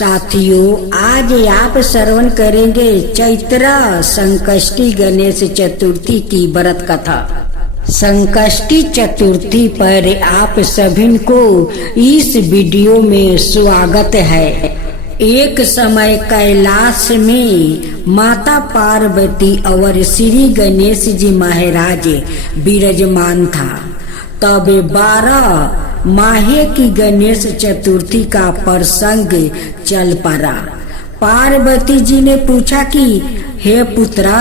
साथियों, आज आप श्रवण करेंगे चैत्र संकष्टी गणेश चतुर्थी की व्रत कथा। संकष्टी चतुर्थी पर आप सभी को इस वीडियो में स्वागत है। एक समय कैलाश में माता पार्वती और श्री गणेश जी महाराज विराजमान था। तब 12 माहे की गणेश चतुर्थी का प्रसंग चल पड़ा। पार्वती जी ने पूछा कि हे पुत्रा,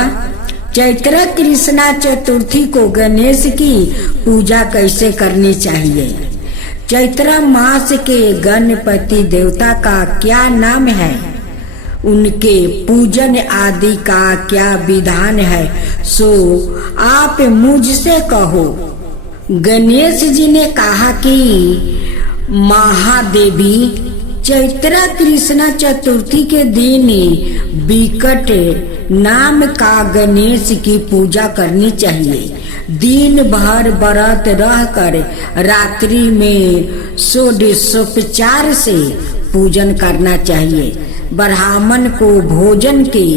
चैत्र कृष्णा चतुर्थी को गणेश की पूजा कैसे करनी चाहिए? चैत्र मास के गणपति देवता का क्या नाम है? उनके पूजन आदि का क्या विधान है? सो आप मुझसे कहो। गणेश जी ने कहा कि महादेवी, चैत्र कृष्ण चतुर्थी के दिन विकट नाम का गणेश की पूजा करनी चाहिए। दिन भर व्रत रहकर रात्रि में षोडशोपचार से पूजन करना चाहिए। ब्राह्मण को भोजन के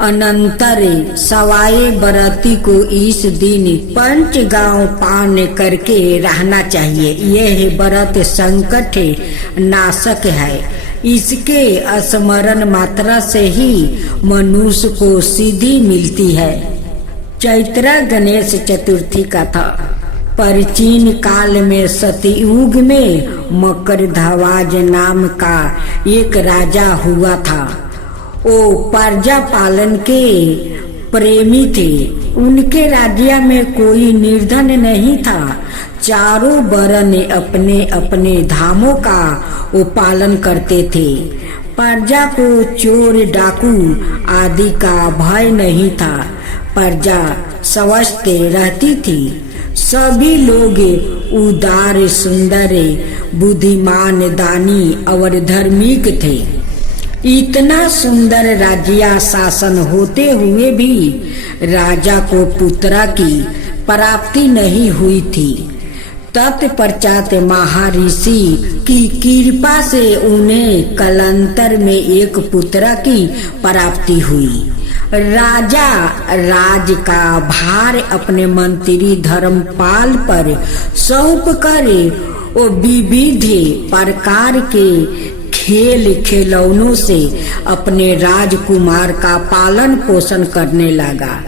अनंतर सवाए व्रती को इस दिन पंचगांव पान करके रहना चाहिए। यह व्रत संकट नाशक है। इसके स्मरण मात्रा से ही मनुष्य को सिद्धि मिलती है। चैत्र गणेश चतुर्थी कथा। प्राचीन काल में सतयुग में मकरध्वज नाम का एक राजा हुआ था। वो प्रजा पालन के प्रेमी थे। उनके राज्य में कोई निर्धन नहीं था। चारों वर्ण अपने अपने धामों का वो पालन करते थे। प्रजा को चोर डाकू आदि का भय नहीं था। प्रजा स्वस्थ रहती थी। सभी लोग उदार, सुंदर, बुद्धिमान, दानी और धार्मिक थे। इतना सुंदर राज्य शासन होते हुए भी राजा को पुत्र की प्राप्ति नहीं हुई थी। तत्पश्चात महर्षि की कृपा से उन्हें कालांतर में एक पुत्र की प्राप्ति हुई। राजा राज का भार अपने मंत्री धर्मपाल पर सौंप कर वो विविध प्रकार के खेल खिलौनों से अपने राजकुमार का पालन पोषण करने लगा।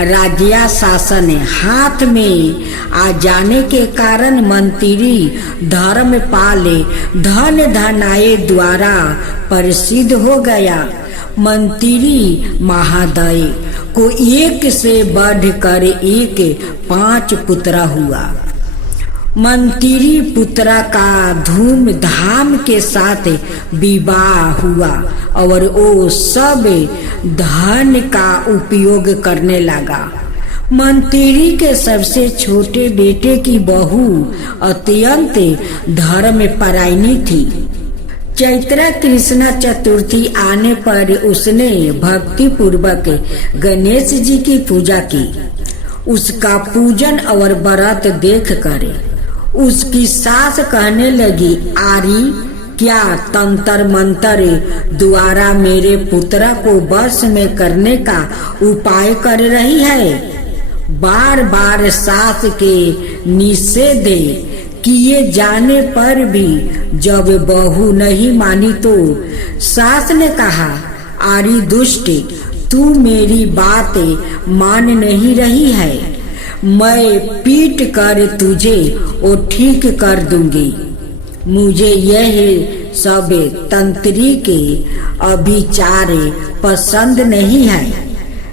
राज्य शासन हाथ में आ जाने के कारण मंत्री धर्मपाल धन धनाय द्वारा प्रसिद्ध हो गया। मंत्री महोदय को एक से बढ़कर एक 5 पुत्र हुआ। मंत्री पुत्र का धूमधाम के साथ विवाह हुआ और वो सब धन का उपयोग करने लगा। मंत्री के सबसे छोटे बेटे की बहू अत्यंत धर्मपरायणी थी। चैत्र कृष्ण चतुर्थी आने पर उसने भक्ति पूर्वक गणेश जी की पूजा की। उसका पूजन और व्रत देख कर उसकी सास कहने लगी, आरी, क्या तंत्र मंत्र द्वारा मेरे पुत्र को वश में करने का उपाय कर रही है? बार बार सास के निषेध किए जाने पर भी जब बहू नहीं मानी तो सास ने कहा, आरी दुष्ट, तू मेरी बात मान नहीं रही है। मैं पीट कर तुझे वो ठीक कर दूंगी। मुझे यह सब तंत्री के अभिचार पसंद नहीं है।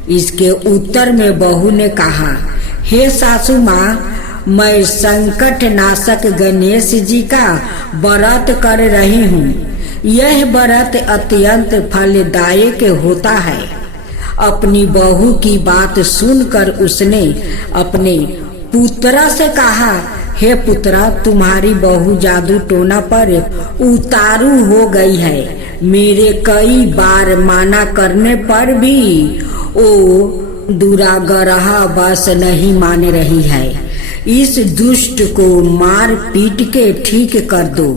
इसके उत्तर में बहू ने कहा, हे सासू माँ, मैं संकट नाशक गणेश जी का व्रत कर रही हूँ। यह व्रत अत्यंत फलदायक होता है। अपनी बहू की बात सुनकर उसने अपने पुत्र से कहा, हे पुत्र, तुम्हारी बहू जादू टोना पर उतारू हो गई है। मेरे कई बार माना करने पर भी वो दुराग्रह बस नहीं मान रही है। इस दुष्ट को मार पीट के ठीक कर दो।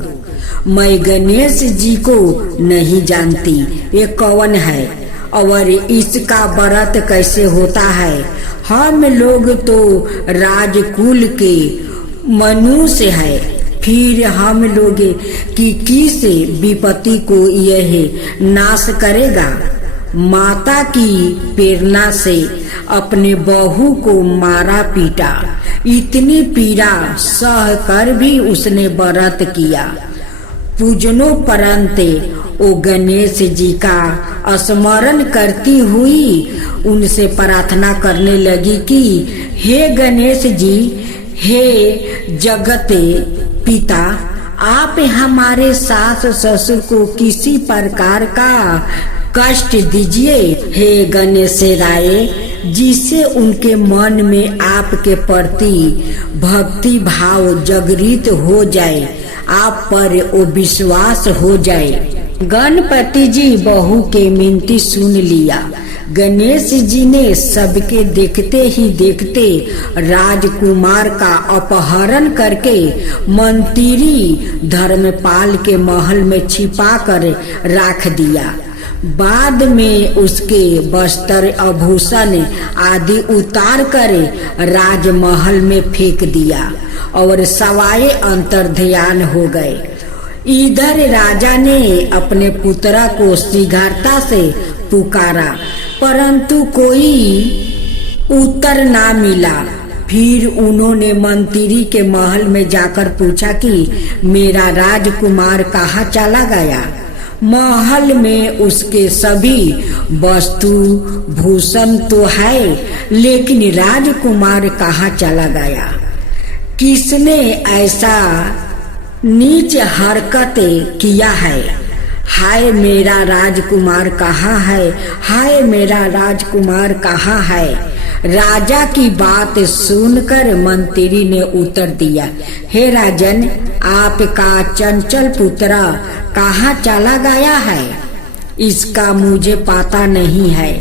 मैं गणेश जी को नहीं जानती, ये कौन है और इसका व्रत कैसे होता है। हम लोग तो राजकुल के मनुष्य है, फिर हम लोग की किस विपत्ति को यह नाश करेगा। माता की प्रेरणा से अपने बहू को मारा पीटा, इतनी पीड़ा सह कर भी उसने व्रत किया। पूजनोपरंत वो गणेश जी का स्मरण करती हुई उनसे प्रार्थना करने लगी कि हे गणेश जी, हे जगत पिता, आप हमारे सास ससुर को किसी प्रकार का कष्ट दीजिए। हे गणेश राय, जिससे उनके मन में आपके प्रति भक्ति भाव जागृत हो जाए, आप पर वो विश्वास हो जाए। गणपति जी बहू के मिनती सुन लिया। गणेश जी ने सबके देखते ही देखते राजकुमार का अपहरण करके मंत्री धर्मपाल के महल में छिपा कर रख दिया। बाद में उसके वस्त्र आभूषण आदि उतार कर राजमहल में फेंक दिया और सवाए अंतर्ध्यान हो गए। इधर राजा ने अपने पुत्रा को शीघ्रता से पुकारा, परंतु कोई उत्तर ना मिला। फिर उन्होंने मंत्री के महल में जाकर पूछा कि मेरा राजकुमार कहाँ चला गया। महल में उसके सभी वस्तु भूषण तो है, लेकिन राजकुमार कहाँ चला गया। किसने ऐसा नीच हरकत किया है। हाय मेरा राजकुमार कहाँ है, हाय मेरा राजकुमार कहाँ है। राजा की बात सुनकर मंत्री ने उत्तर दिया, हे राजन, आपका चंचल पुत्र कहाँ चला गया है, इसका मुझे पता नहीं है।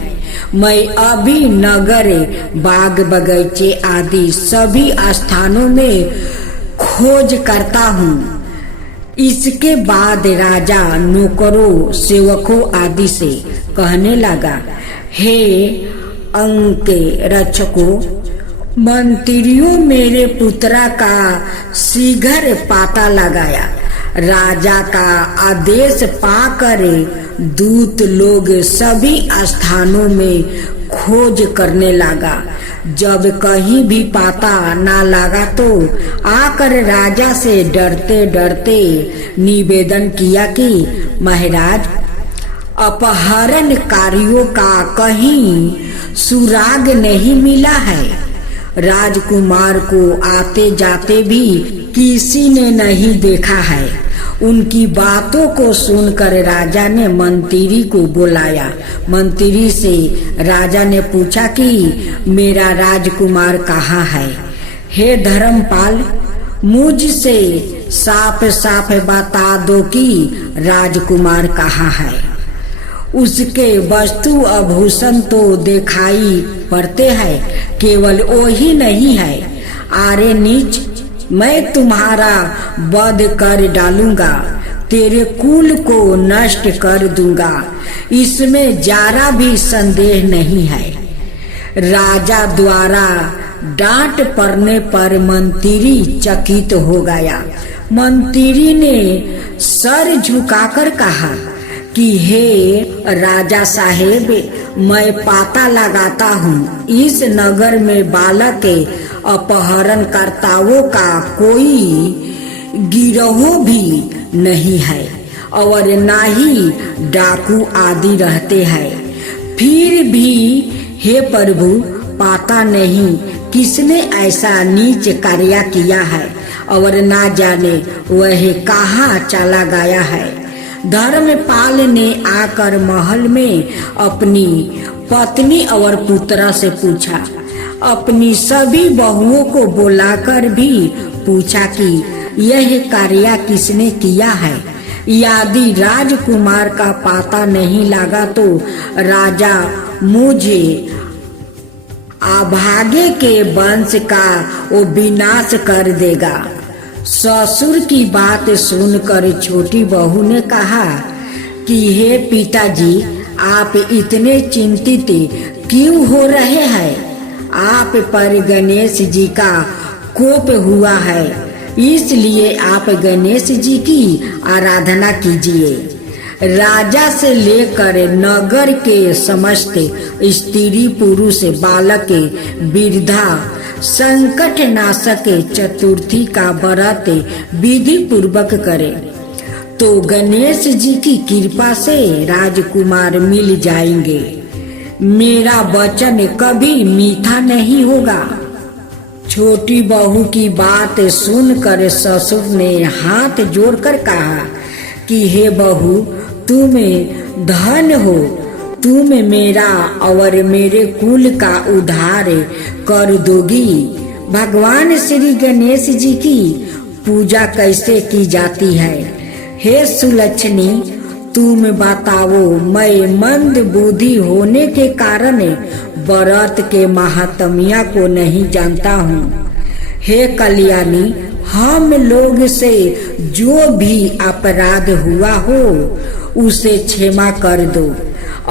मैं अभी नगर बाग बगीचे आदि सभी स्थानों में खोज करता हूँ। इसके बाद राजा नौकरों सेवकों आदि से कहने लगा, हे अंक रक्षकों, मंत्रियों मेरे पुत्रा का शीघ्र पता लगाया। राजा का आदेश पाकर दूत लोग सभी स्थानों में खोज करने लगा। जब कहीं भी पता ना लगा तो आकर राजा से डरते डरते निवेदन किया कि महाराज, अपहरणकारियों का कहीं सुराग नहीं मिला है। राजकुमार को आते जाते भी किसी ने नहीं देखा है। उनकी बातों को सुनकर राजा ने मंत्री को बुलाया। मंत्री से राजा ने पूछा कि मेरा राजकुमार कहाँ है। हे धर्मपाल, मुझसे साफ साफ बता दो कि राजकुमार कहाँ है। उसके वस्तु आभूषण तो दिखाई पड़ते हैं, केवल वो ही नहीं है। आरे नीच, मैं तुम्हारा वध कर डालूंगा, तेरे कुल को नष्ट कर दूंगा, इसमें जरा भी संदेह नहीं है। राजा द्वारा डांट पड़ने पर मंत्री चकित हो गया। मंत्री ने सर झुकाकर कहा कि हे राजा साहेब, मैं पता लगाता हूँ, इस नगर में बालक के अपहरणकर्ताओं का कोई गिरोह भी नहीं है और ना ही डाकू आदि रहते हैं। फिर भी हे प्रभु, पता नहीं किसने ऐसा नीच कार्य किया है और ना जाने वह कहाँ चला गया है। धर्मपाल ने आकर महल में अपनी पत्नी और पुत्रा से पूछा। अपनी सभी बहुओं को बुलाकर भी पूछा कि यह कार्य किसने किया है। यदि राजकुमार का पता नहीं लगा तो राजा मुझे अभागे के वंश का वो विनाश कर देगा। ससुर की बात सुनकर छोटी बहू ने कहा कि हे पिताजी, आप इतने चिंतित क्यों हो रहे हैं? आप पर गणेश जी का कोप हुआ है, इसलिए आप गणेश जी की आराधना कीजिए। राजा से लेकर नगर के समस्त स्त्री पुरुष बालक वृद्धा संकट नाशक चतुर्थी का व्रत विधि पूर्वक करे तो गणेश जी की कृपा से राजकुमार मिल जाएंगे। मेरा वचन कभी मीठा नहीं होगा। छोटी बहू की बात सुनकर ससुर ने हाथ जोड़कर कहा कि हे बहू, तुम धन हो, तुम मेरा और मेरे कुल का उद्धार कर दोगी। भगवान श्री गणेश जी की पूजा कैसे की जाती है? हे सुलक्षणी, तुम बताओ। मैं मंद बुद्धि होने के कारण व्रत के महात्म्य को नहीं जानता हूँ। हे कल्याणी, हम लोग से जो भी अपराध हुआ हो उसे क्षमा कर दो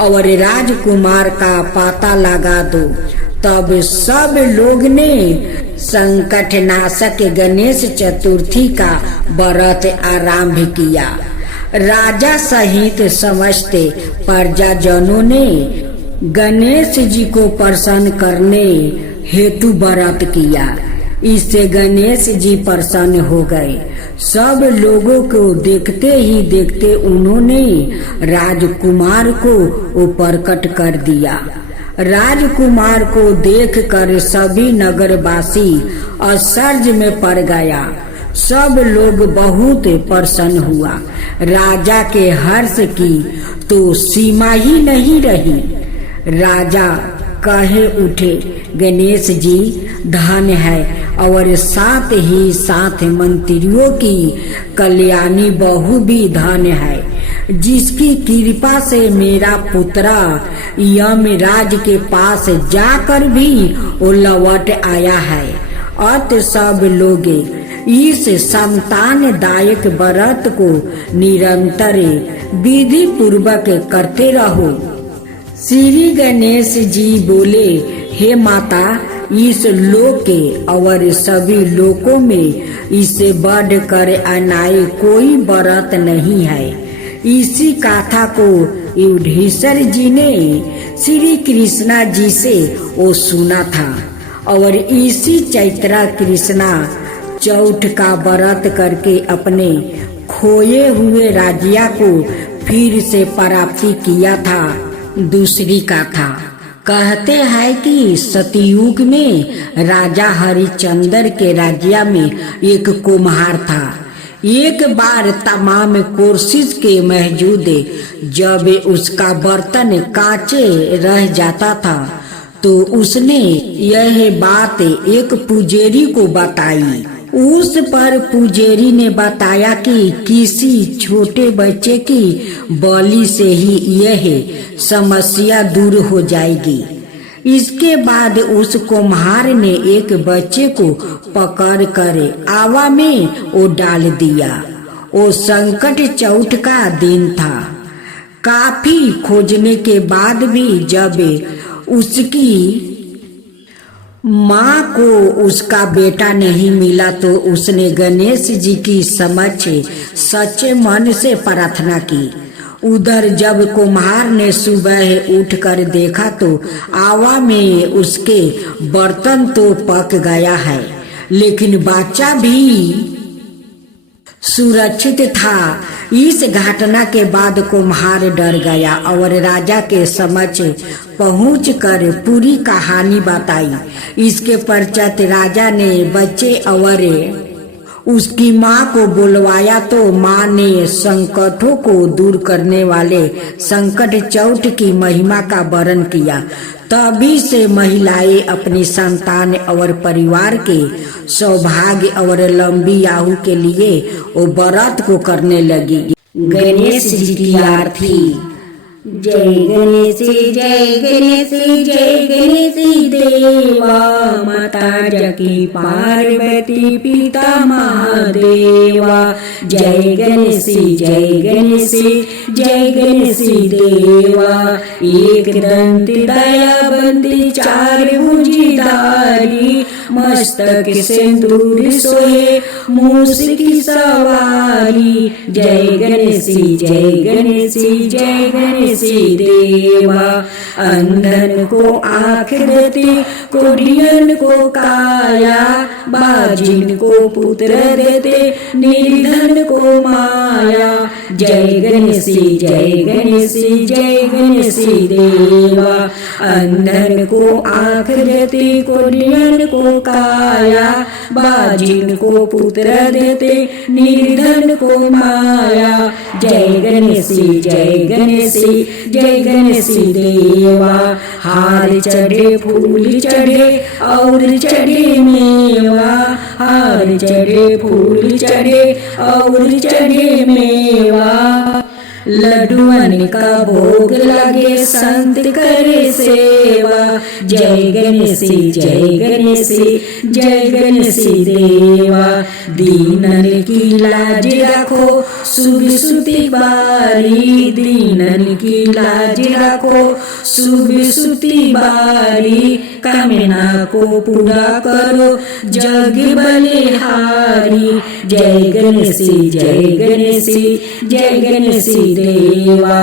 और राजकुमार का पता लगा दो। तब सब लोग ने संकट नाशक गणेश चतुर्थी का व्रत आरंभ किया। राजा सहित समस्त प्रजाजनों ने गणेश जी को प्रसन्न करने हेतु व्रत किया। इससे गणेश जी प्रसन्न हो गए। सब लोगों को देखते ही देखते उन्होंने राजकुमार को प्रकट कर दिया। राजकुमार को देखकर सभी नगरवासी आश्चर्य में पड़ गया। सब लोग बहुत प्रसन्न हुआ। राजा के हर्ष की तो सीमा ही नहीं रही। राजा कहे उठे, गणेश जी धन है और साथ ही साथ मंत्रियों की कल्याणी बहू भी धन है, जिसकी कृपा से मेरा पुत्र यमराज के पास जाकर भी वो लौट आया है। अत सब लोग इस संतानदायक व्रत को निरंतर विधि पूर्वक करते रहो। श्री गणेश जी बोले, हे माता, इस लोक के और सभी लोकों में इससे बढ़कर अन्याय कोई व्रत नहीं है। इसी कथा को युधिष्ठिर जी ने श्री कृष्णा जी से वो सुना था और इसी चैत्र कृष्णा चौथ का व्रत करके अपने खोए हुए राज्य को फिर से प्राप्ति किया था। दूसरी कथा कहते हैं कि सतयुग में राजा हरिश्चंद्र के राज्य में एक कुम्हार था। एक बार तमाम कोशिश के बावजूद जब उसका बर्तन कांचे रह जाता था तो उसने यह बात एक पुजारी को बताई। उस पर पुजारी ने बताया कि किसी छोटे बच्चे की बलि से ही यह समस्या दूर हो जाएगी। इसके बाद उस कुम्हार ने एक बच्चे को पकड़ कर आवा में वो डाल दिया। वो संकट चौथ का दिन था। काफी खोजने के बाद भी जब उसकी माँ को उसका बेटा नहीं मिला तो उसने गणेश जी की समक्ष सच्चे मन से प्रार्थना की। उधर जब कुम्हार ने सुबह उठकर देखा तो आवा में उसके बर्तन तो पक गया है, लेकिन बच्चा भी सुरक्षित था। इस घटना के बाद कुम्हार डर गया और राजा के समक्ष पहुंचकर पूरी कहानी बताई। इसके पश्चात राजा ने बच्चे और उसकी माँ को बुलवाया तो माँ ने संकटों को दूर करने वाले संकट चौथ की महिमा का वर्णन किया। तभी से महिलाएं अपनी संतान और परिवार के सौभाग्य और लंबी आयु के लिए वो व्रत को करने लगी। गणेश जी की आरती। जय गणेशी जय गणेशी जय गणेशी देवा, माता जाकी पार्वती पिता महादेवा। जय गणेशी जय गणेशी जय गणेशी देवा, एक दंत दयाबंदी चार भुजीधारी, मस्तक सिंदूर सोहे मूस की सवारी। जय गणेशी जय गणेशी जय गणेशी देवा, अंधन को आँख देते कोढ़ियन को काया, बाजिन को पुत्र देते निर्धन को माया। जय गणेशी जय गणेशी जय गणेशी देवा, अंधन को आँख देते कोढ़ियन को काया, बाजिन को पुत्र देते निर्धन को माया। जय गणेशी जय गणेशी जय गणेशी देवा, हार चढ़े फूल चढ़े और चढ़े मेवा, हार चढ़े फूल चढ़े और चढ़े मेवा। लड्डुअन का भोग लगे संत करे सेवा। जय गणेशी जय गणेशी जय गणेशी देवा, दीनन की लाज रखो शुभ सुति बारी, दीनन की लाज रखो शुभ सुति बारी। कामना को पूरा करो जग बलिहारी। जय गणेशी जय गणेशी जय गणेशी देवा,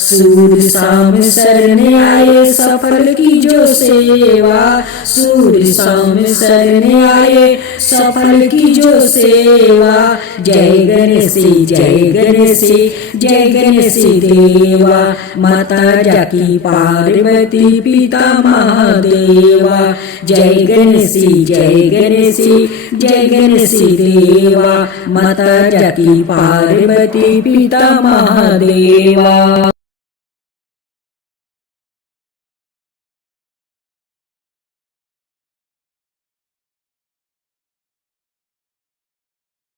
सूर्य शाम शरण आए सफल की जो सेवा, सूर्य शाम शरण आए सफल की जो सेवा। जय गणेशी जय गणेशी जय गणेशी देवा, माता जाकी पार्वती पिता महादेवा। जय गणेशी जय गणेशी जय गणेशी देवा, माता जाकी पार्वती पिता महादेवा।